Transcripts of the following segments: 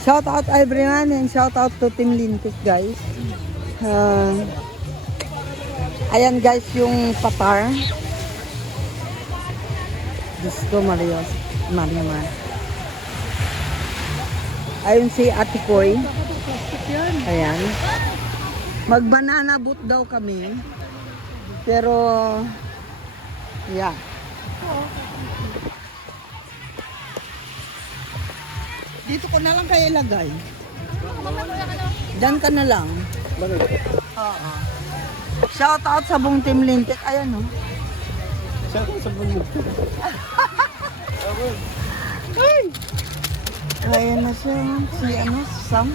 Shout out everyone and shout out to Team Lintik guys. Ayan guys yung patar. Gusto Marios. Maria. Ayun si Ate Koy. Ayan. Mag-banana boat daw kami. Pero yeah. Dito ko na lang kayo ilagay. Diyan ka na lang. Oo. Shout out sa buong Team Lintik. Ayan o. Shout out sa buong Lintik. Ay! Ayan na siya. Si Sam.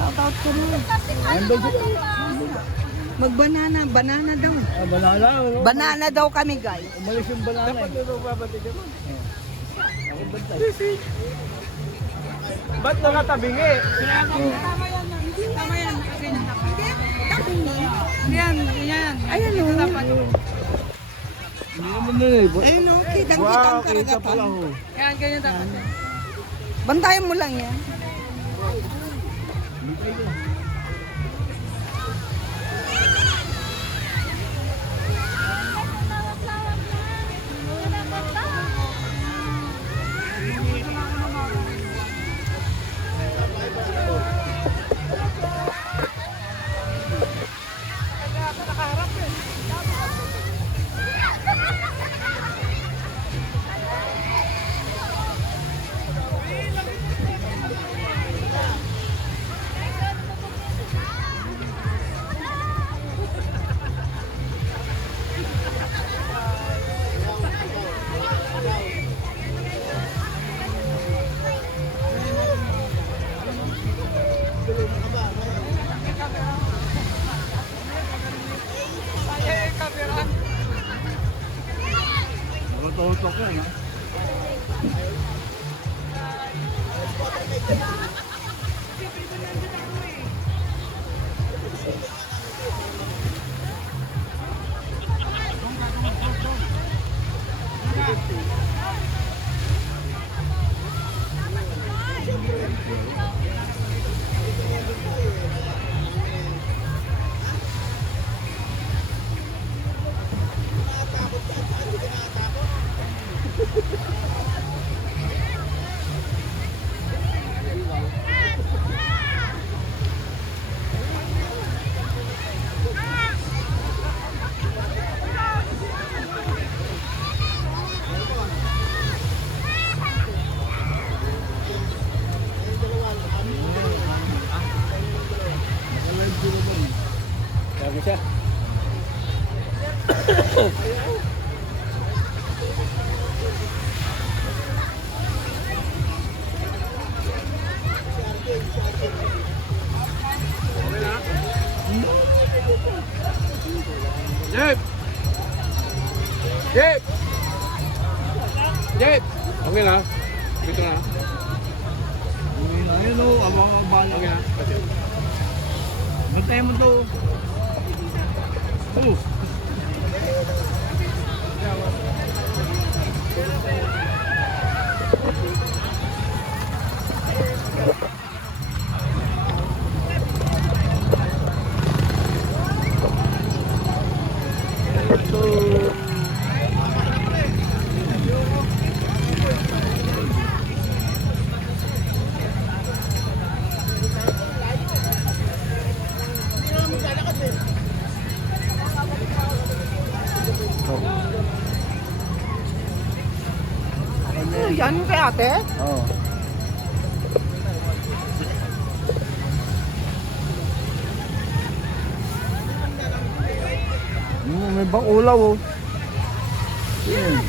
Shout out ko na. Mag-banana. Banana daw. Banana. Banana daw kami guys. Umalis yung banana. Dapat ito babati ka mo. Ako bantay. Ba't nakatabingi? Tama yan. Yan. Ayan o. Hindi naman na eh. Ayun o. Kitang-kitang karagatan. Yan, ganyan dapat. Bantayan mo lang yan. Tutok yan ha. Lagi siya. Jeep! Jeep! Jeep! Okay na? Dito na? Ayun o, abang-abang. Okay na? Bantayan mo to. Oh! Yan kay ate? Oo. May bang ulaw oh. Yan.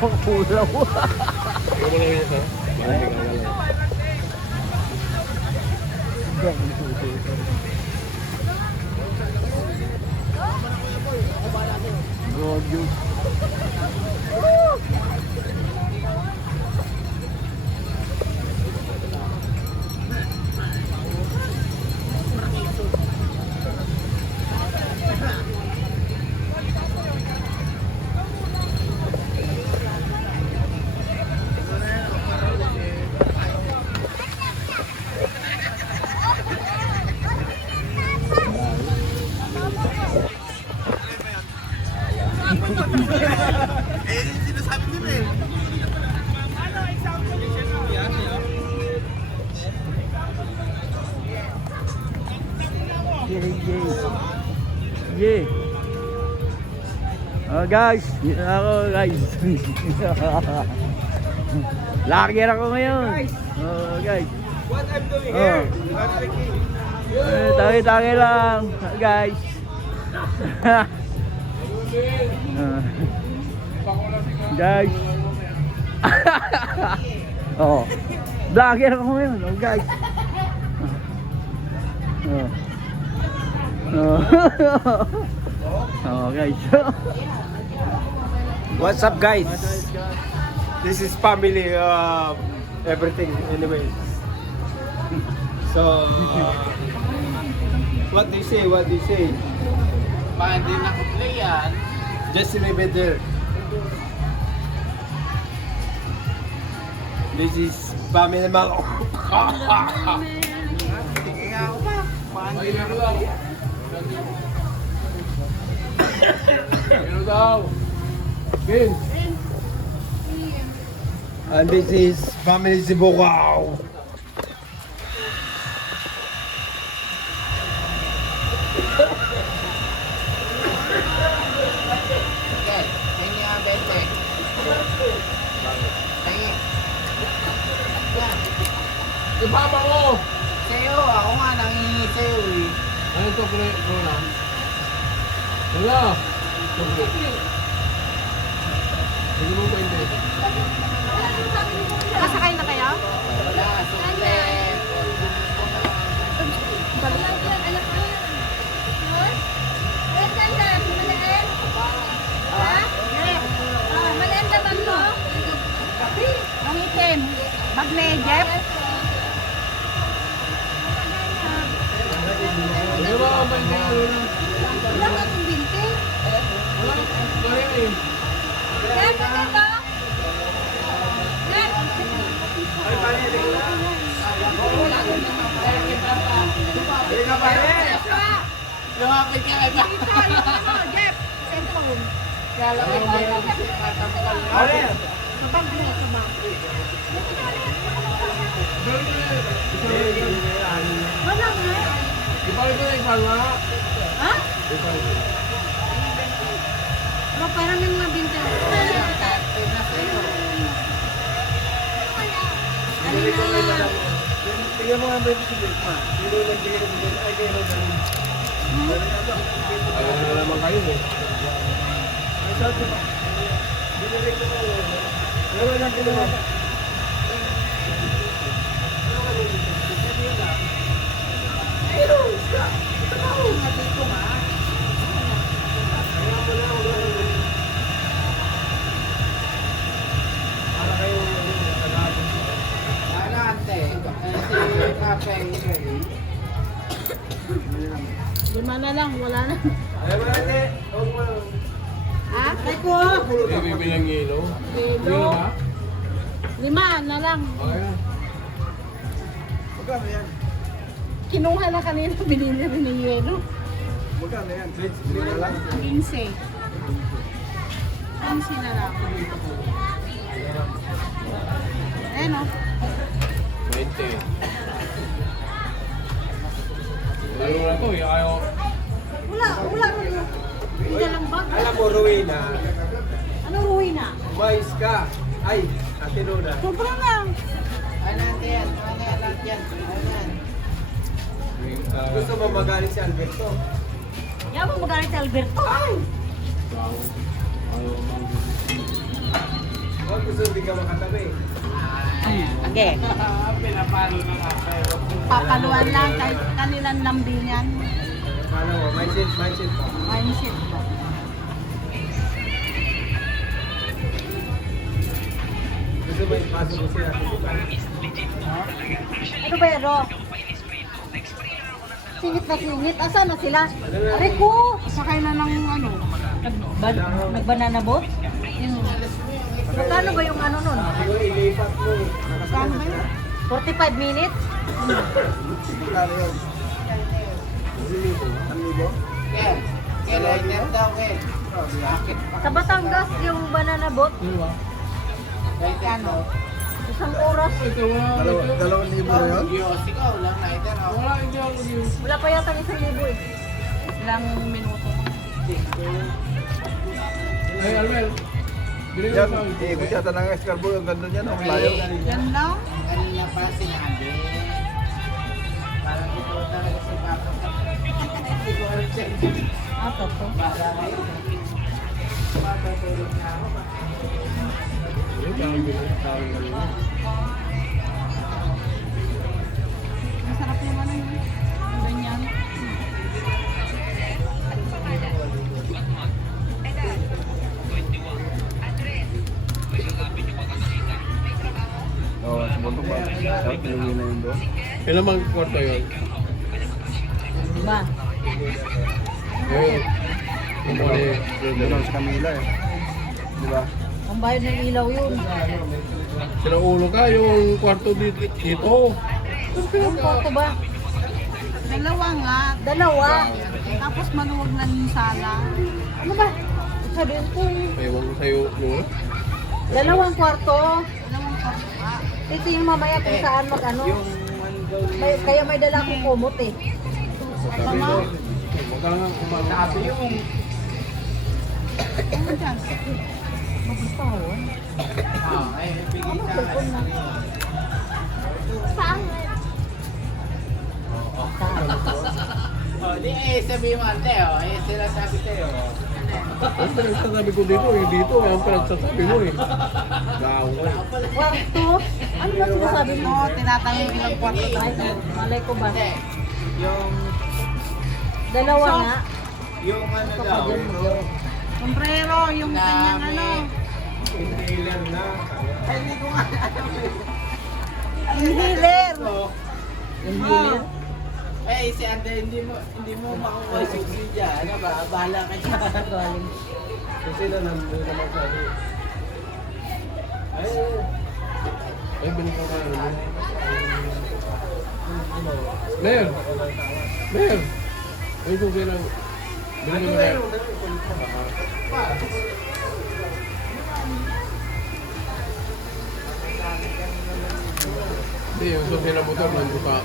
Bang ulaw. Ulaw yun sa? God, you. Yeah. Oh guys, dito na ako guys. Lager ako ngayon. Oh guys. What I'm doing Oh. here? Not drinking. Tangi-tangi lang guys. Guys. Oh. Lager ako ngayon. Oh guys. Oh. Oh. Oh guys. What's up, guys? This is family. Everything, anyway. So, what do you say? What do you say? Baka hindi nakaplay yan. Just leave it there. This is family mga. And this is family Sibukaw. Okay, hindi nga 20. Tangi. Yan. Ipapa ko. Sa'yo, ako nga nangingi sa'yo eh. Ano to pre? Wala. Wala. Hindi mo pa hindi. Kasakay na kayo? Wala, sukle. Ang itim. Magnejep. Hindi ba ang bante nga yun? Wala ka itong binti. Wala eh. Yan, maganda. Yan. Lumapit ka kay Bak. Jeff. Cellphone. Kala ko mayroon siya katampal na. Kapag mo sa bang. Wala nga. Ibalik ko na ipanga. Ha? Pero parang may mga binti. Ano na? Tingnan mo nga ba yung sibig pa? Hindi lang bigay ng sibig. Ay, kayo na rin. Ayaw na naman kayo eh. Ay, sabi mo. Binigay ko na yun. Pero lang kailangan. Ano ante? Si Kape. Lima na lang, wala na. Ayaw mo natin. Huwag mo. Ha? Ay ko. Bibilang yelo. Lilo. Lima na lang. Okay na. Magkano yan? Kinuha na kanina, binili rin ng yelo. Magkano yan? 3 na lang? 15. 15 na lang. Ayan o. 20. Lalo na to, ayaw. Wala rin. Hindi na lang ba? Alam mo, Rowena, Ano ruwi na? mais ka. Ay, Ate Luna. Sobra lang. Ano ante yan? Ano yan lahat yan? Ano yan? Gusto mo magaling si Alberto? Yan mo magalit si Alberto. Ay! Huwag gusto hindi ka makatabi. Okay. Pinapalo na nga kayo. Papaluan lang kahit kanilang lambingan. Kala mo, mindset pa. Mindset ba? Gusto mo ipasok mo siya. Ano ba yan, Ro? Singit na singit. Asan na sila? Rico! Sakay na ng ano? Nag-banana boat? Magkano ba yung ano nun? Siguro ilipat mo. Magkano ba yun? 45 minutes? Klaro yun. 1,000? Ken, Ken, lighter daw, Ken. Sa Batangas, yung banana boat, Kahit ano. isang oras. Dalawang libo na yun? Diyos, ikaw lang na ito. Wala pa yata 1,000 eh. Ilang minuto. Ay, Almel. Bili Yan, mo sa ikot yata ng Escarborough. Ang ganda niyan, ang layo. Yan lang. Kanina pa sinabi. Parang ito talaga si Papa. Hindi ko alam siya. Ah, totoo. Para ngayon. Papatulog na ako. Masarap yung ano yun. Ganyan. Oo, sa bundok ba? Sarap, pinuwi na yun doon. Ilang mga kwarto yun? Diba? Yun. Yung mga Doon sa Camila eh. Di ba? Ang bayad ng ilaw yun. Sinaulo ka yung kwarto dito. Yung kwarto ba? Dalawa nga. Dalawa. Tapos maluwag na yung sala. Ano ba? Sabihin ko eh. Ewan ko sa'yo yung Dalawang kwarto. Dalawang kwarto nga. Ito yung mamaya kung saan mag-ano. Kaya may dala akong kumot eh. sabi ko. Baka nga kumano. Sabi yung Ano dyan? Magpapahon. ay, bigay sa Tulpon na. Saan? Oh, di sabi mo ante, sila sabi sa'yo. Ang pinagsasabi ko dito eh. Dito ang pinagsasabi mo eh. Gaw ko eh. Kwarto? Ano ba sinasabi mo? Oo, tinatanong ilang kwarto Ay, tayo. malay ko ba? Hindi, yung, Dalawa nga. yung ano Ito daw, pa dyan mo. Sombrero, yung kanyang ano. inhaler na. Ay, hindi ko nga alam eh. Inhaler. Inhaler. Eh, si Ante, hindi mo makuha yung subsidya. Ano ba? Bahala ka dyan. Galing. Kasi na nandun naman sabi. Ay, binigyan ka na. Mer! Mer! Ay, kung kailang... Binigyan mo na. Hindi, yung susi na motor nandun ka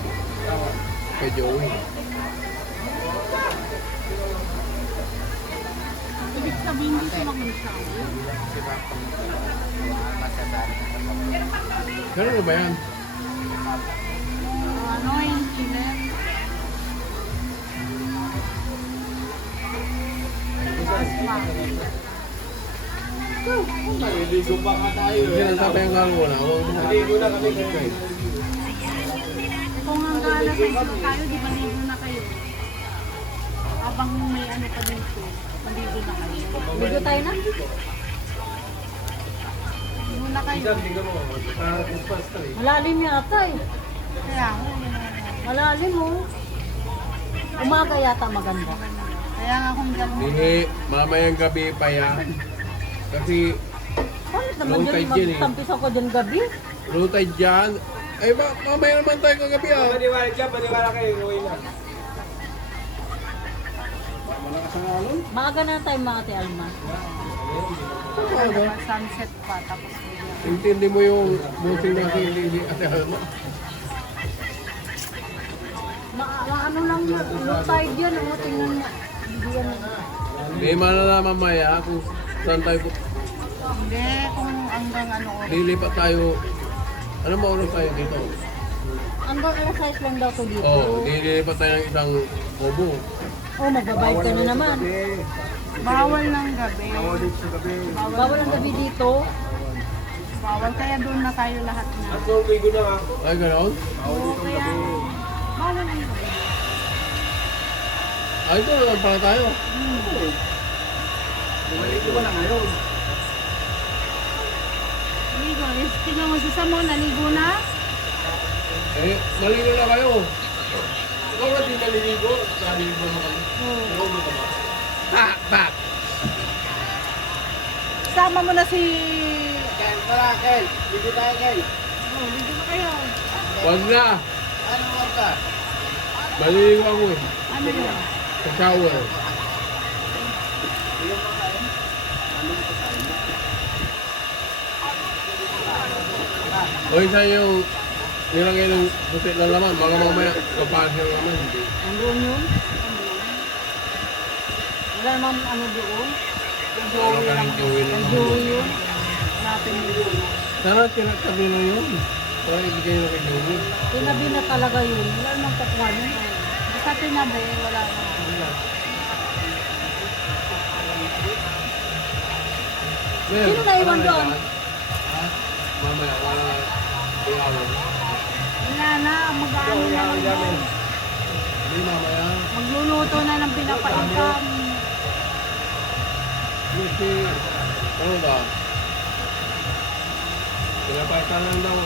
kay Joey. Ibig sabihin hindi siya mag-insaw. Gano'n na ba yan? Ano, inhaler. Maliligo pa nga tayo Hindi na sabi ang gano'n na. Maliligo na kami kayo. Kung ang gala sa isang tayo, di ba ligo na kayo? Habang may ano pa dito, maligo na kayo. Ligo tayo na? Ligo na kayo. Malalim yata eh. Kaya, Malalim oh. Umaga yata maganda. kaya nga kung gano'n. Hindi, mamayang gabi pa yan. Kasi Bakit naman Low dyan tide yan eh. magtampis ako dyan gabi? low tide dyan. Ay, mamaya naman tayo kagabi ah. Paniwala kayo, gawin na. Maaga na tayo mga Ate Alma. Sunset pa, tapos Intindi mo yung busing na hindi Ate Alma. Ano lang, low tide yan. Ano, tingnan mo. Hindi yan. May malala mamaya kung saan tayo hindi, kung hanggang ano oras. lilipat tayo. Ano mo oras tayo dito? Hanggang alas 6 lang daw to dito. Oh, lilipat tayo ng isang kobo. Oh, magbabayad ka na naman. Bawal ng gabi. Bawal ang gabi dito. Bawal, kaya doon na tayo lahat na. Ay, gano'n? Oo, kaya bawal ang gabi. Ay, ito naman pala tayo. Ligo, tingnan mo si Samo, naligo na. Eh, maligo na kayo. Ikaw na din naliligo. Naliligo na kami. Naliligo ka ba? Pak! Sama mo na si... Kel, tara, Kel. Ligo tayo, Kel. Oh, ligo na kayo. Wag na! Ano mo ka? Maliligo ako eh. Ano yun? Sa shower. O isa yung nilagay ng puti na laman, mga mamaya kapahan yung laman, hindi. Andun yun? Wala naman ano doon. Ano ka rin Joey lang. Joey yun. Natin yun. Sana tinatabi na yun. Para ibigay na kay Joey. Tinabi na talaga yun. Wala namang kukuha yun. Basta tinabi, wala na. Sino naiwan doon? Ha? Mamaya, wala na. Iyawan. Wala na, mag-ano na lang doon. Hindi mamaya. Magluluto na ng pinapainkam. Kasi, ano ba? Pinapaitan lang daw.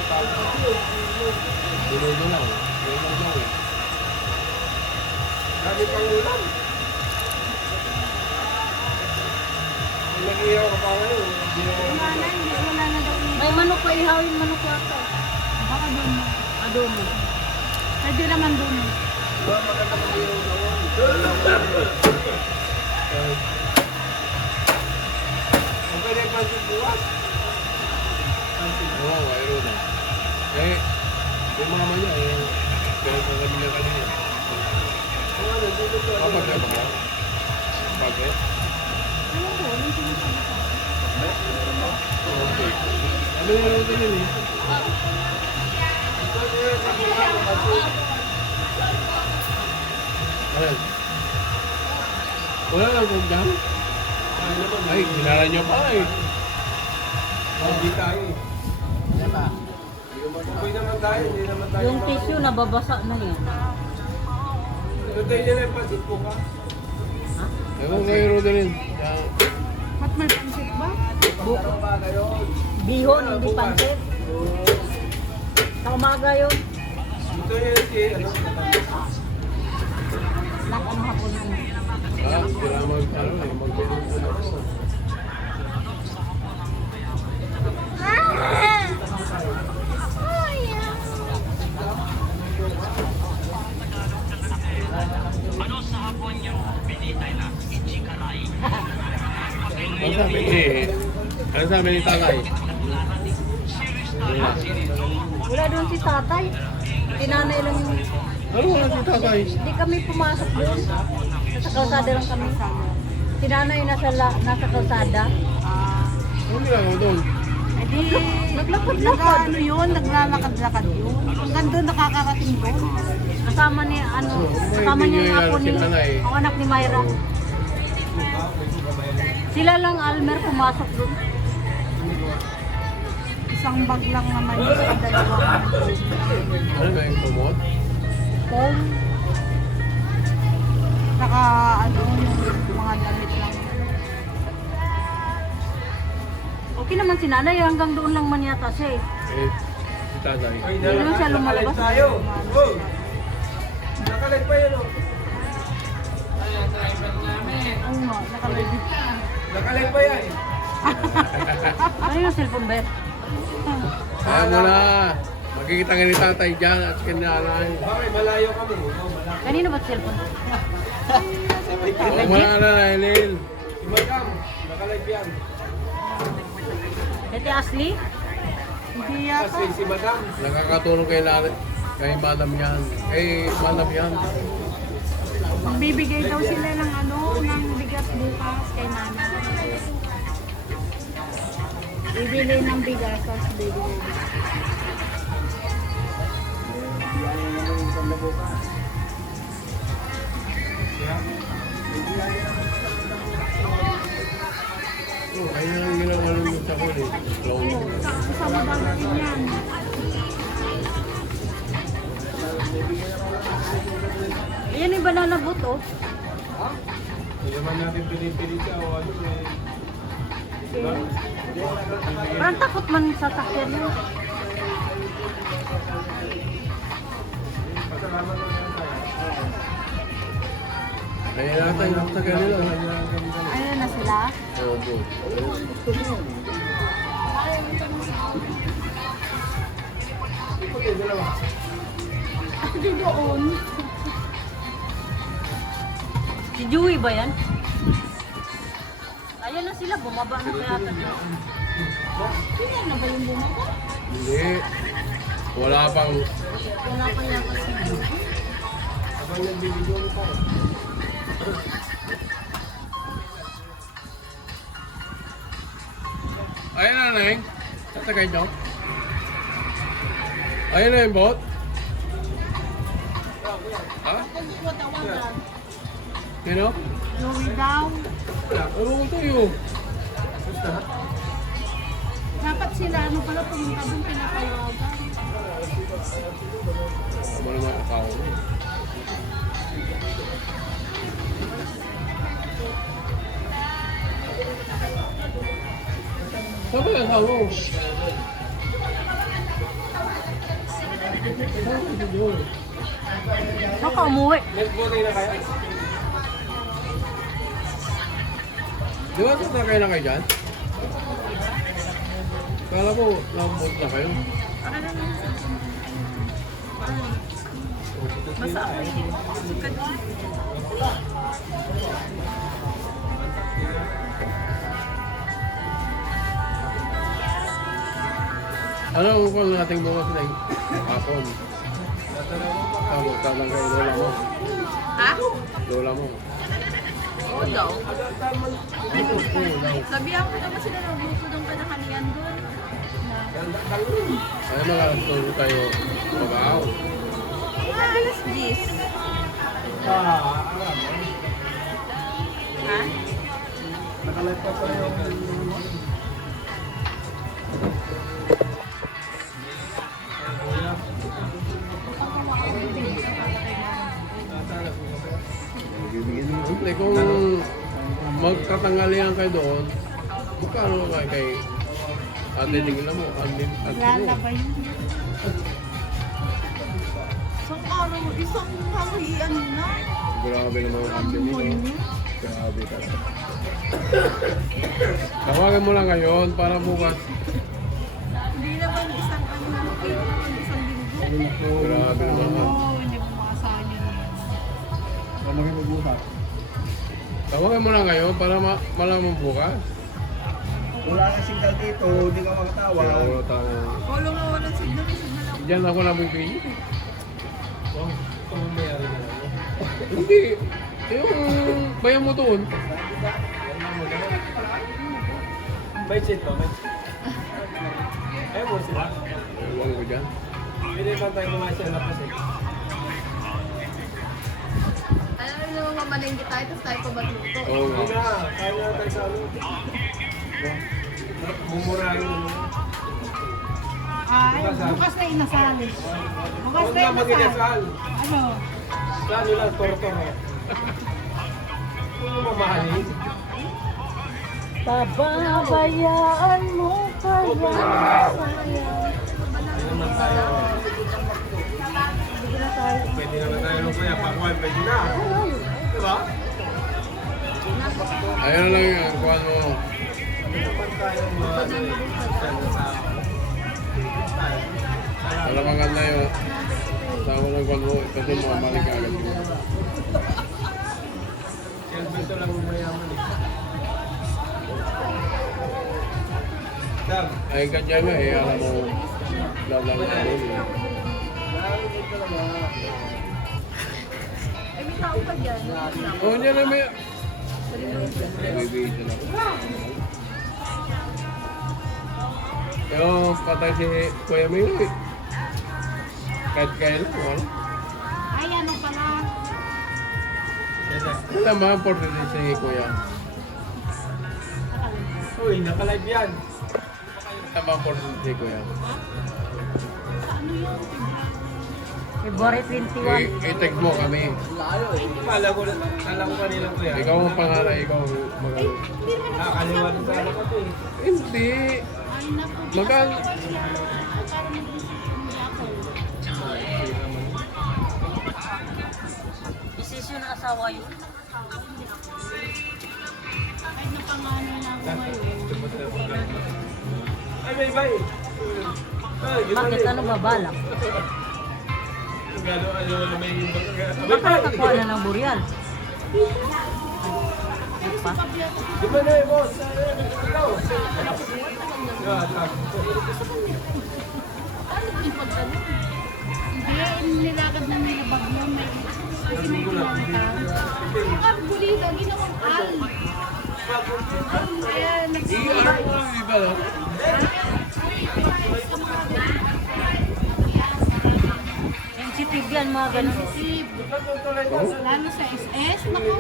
Dulo lang. Dulo daw eh. Lagi pang ulam. Kung nag-iyaw ka pa ngayon, hindi na Wala na daw. May manok pa, ihawin manok yata. Baka doon mo. Doon mo. Pwede naman doon mo. ba maganda mag-iyaw naman. Ang pwede pansin buwas. Oo, mayroon na. Eh, yung mama niya eh. Pero sa kami niya kanina. Kung ano, dito to. Kapag na ba? Kapag eh? Okay. Ano yung naroon din eh? Ayan. Wala lang kung dyan. Ay, ginala niyo pa eh. Hindi tayo eh. Sabay naman tayo, hindi naman tayo. Yung tissue nababasa na yan. Ito tayo nila yung pansit po ka. Ewan kayo Rodelin. Ba't may pansit ba? Ano ba kayo? Bihon, hindi pansit. Sa umaga yun. Ito yung si, ano? Nak, ano hapon na. Ah, sila magpinong ko na ako. Ano sabi ni? Ano sabi ni Tagay? Wala doon si tatay. Tinanay lang yung... Ano wala si Tagay? Hindi kami pumasok doon. Nasa kalsada lang kami. Tinanay nasa kalsada. Ano ginagawa doon? Hindi, naglakad-lakad. Ano yun? Naglalakad-lakad yun. Hanggang doon nakakarating doon. Kasama ni, kasama niya yung apo ni, ang anak ni Myra. Sila lang, Almer, pumasok doon. Isang bag lang naman yung sa dalawa. Ano ba yung promote? Kung, saka ano, yung mga damit lang. Okay naman si nanay, hanggang doon lang man yata siya eh. Eh, si Tagay. Hindi naman siya lumalabas. Tayo. Oh! Nakalag pa yun oh. Oo nga, nakalagay. Nakalag pa yan. Ano yung cellphone ba? Kaya mo na. Makikita ka ni tatay dyan at si kananay. Bakit malayo kami? Oh, malayo. Kanino ba cellphone? Oo, wala na, Lailin. Si Madam, nakalag yan. Ate Ashley? Hindi yata. Kasi si Madam, Nakakatulong kay Lari. Kay Madam yan. Kay Madam yan. Magbibigay daw sila ng ano, ng bigas bukas kay nanay. Bibili ng bigas, tapos bibili. Oo, ayun ang ginagawa ng sa huli. Clone. Kasama daw natin yan. Ayan yung banana boat oh. hindi naman natin pinipili ka o ano eh. Parang takot man sa sakyan mo. Pasalamat na lang tayo. Kaya natin yung sa kanila. Ayan na sila. Oo, bro. Hindi doon. Si Joey ba yan? Ayan na sila, bumaba na kaya ito. Kaya na ba yung bumaba? Hindi. Wala pang... Wala pa yata sila. Abang yung bibigyan mo pa. Ayun na, Neng. Tatagay nyo. Ayun na yung boat. Ha? Hindi ko tawagan. Sino? Joey daw. Ewan ko yun. Dapat sila, ano pala, pumunta doon pinatawagan. Tama naman ang tao. Saan ba yung tao? Baka umuwi. Nag-vote na kayo. Di ba sasakay na kayo dyan? Kala ko, lambot na kayo. Basta ako yun. Ano ang upang nating bukas na hapon? Tawag ka lang kay lola mo. Ha? Lola mo. Oo daw. Oo, daw. Sabihan ko naman sila ng grupo ng kanahanian doon. Ay, makakatulog tayo. Pagkaaw. Alas 10. Ha? Nakalive pa pa yung... Siyempre, kung magkatangalian kayo doon, magkano kayo kay Ate Tingnan mo? Ate mo. ba yun? Isang hawian na. Grabe naman ang ate niyo. Grabe talaga. Tawagan mo lang ngayon para bukas. Hindi naman isang isang linggo. Grabe naman ang Hindi mo makasahan yun. Kung mag-ibubuhat. Tawagan mo lang ngayon para malaman bukas. Wala na signal dito, hindi ka makatawag. Kaya wala tayo. Wala nga walang signal. May signal ako. Diyan ako nabibili. Oh, kung mayroon na lang. Hindi. Yung bayan mo doon. May seat ba? May seat. Ayaw mo sila. Ewan ko dyan. Pili pa tayo kumain sa lapas eh. Alam mo naman mamalengke tayo, tapos tayo pa matuto. Oo Hindi nga. na, kaya na tayo sa ano. Mumurahin mo. Ay, bukas na inasali. Bukas Huwag na na inasali. mag-inasal. Ano? Sa ano lang, toro-toro. Kung mamahalin. Pababayaan mo pa Opo naman tayo. Pwede naman tayo nung kuya, pakuhan, pwede na. Diba? Ayun lang yung kuhan mo. Hindi naman tayo sa Alam ang ganda yun. Tama ng kuhan mo. Kasi mamalik agad yun. Dito lang mayaman eh. Dab. Ay ka dyan nga eh. Alam mo. Lalang ka rin eh. Ay, may tao pa dyan. Oo, dyan na may... Bibigyan na. Pero patay si Kuya Milo eh. Kahit kailan, wala. Ay, ano pala? Alam mo, important si Kuya. Uy, nakalive yan. Alam mo, important si Kuya. February 21. I-tag mo kami. Kala ko kanila ko yan. Ikaw ang pangalan, ikaw ang mag- Nakakaliwan sa anak ko eh. Hindi. Magal. Isisyo ng asawa yun. Ay, napangalan na ako ngayon. Ay, may bay. Ay, yun Bakit? ulit. Ano ba balak? Galo, ano, may Baka nakakuha na ng burial. pa. Di ba na eh, boss? Ikaw. Hindi, nilakad na nila bagyo. May kasi may kumanta. Yung arbulito, ginawang al. Kaya ER mo lang, di ba? No? sensitive yan, mga ganun. Lalo sa SS, naku.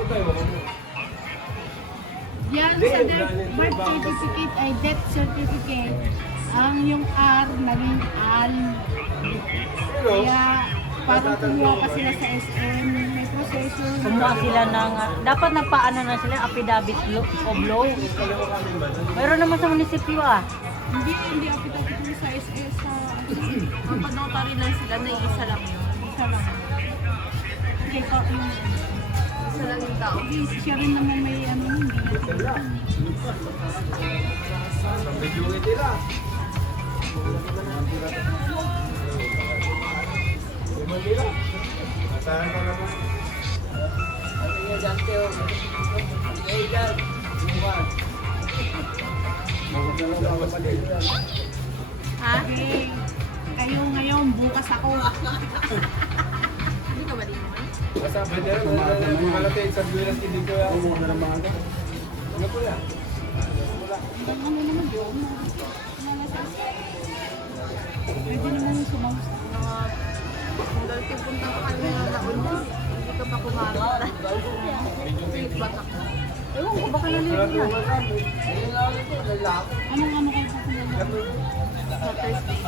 Yan sa birth certificate ay death certificate. Ang yung R naging AL. Kaya parang kumuha pa sila sa SM. May proseso. Kumuha sila ng, dapat nagpaano na sila, affidavit of law. Mayroon naman sa munisipyo ah. Hindi apit-apit sa SS. Ang panotary lang sila na isa lang yun. Isa lang. Okay, so, Isa lang yung tao. siya rin naman may ano, hindi natin. Ha? Okay. Kayo ngayon, bukas ako. Hindi ka ba din naman? Basta pwede rin. Malapit sa Buenas dito yan. Umuha na mga ano po yan? Ano naman yun? Pwede naman yung sumams. Kung dati punta ka kanina na ulo, hindi ka pa kumain. Feedback ako. Ewan ko, baka nalito na. Anong ano kayo pupunta? Sa Thursday.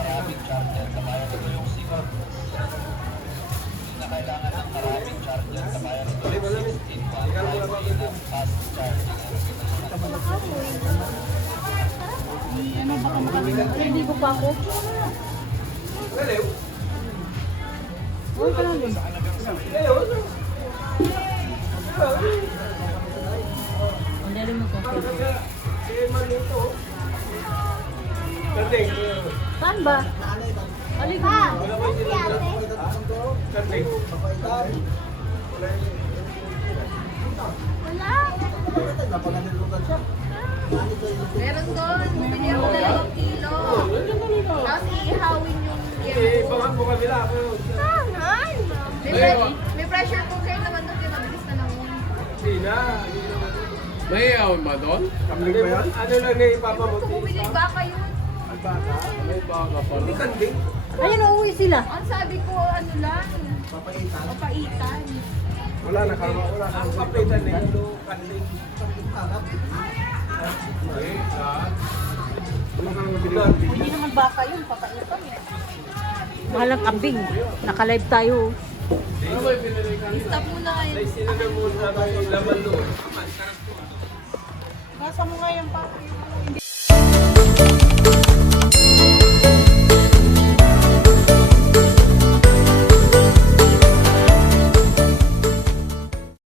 Ano baka makalimutan? Hindi ko pa ako. Huwag ka lang din. Ang dali mo ko. Saan ba? Balik mo. Meron doon. Bumili ako 2 kilo. Tapos iihawin yung Ibangan mo kami lang. May pressure cooker naman doon. Kaya mabilis na lang yun. Hindi na. May awon ba doon? Kambing ba yan? Ano lang na ipapamuti? Bumili baka yun. Ang baka. May baka pa. Hindi kambing. Ayun, uuwi sila. Ang sabi ko, ano lang. Papaitan. Wala na karma. Wala na. Ang kapitan eh. Ano kambing. Ano ka naman binili? Hindi naman baka yun, papaitan eh. Mahal ang kambing. Naka-live tayo. Ano ba yung pinili ka? Stop muna kayo. Sino na muna yung laman doon? Gasa mo nga yung papa.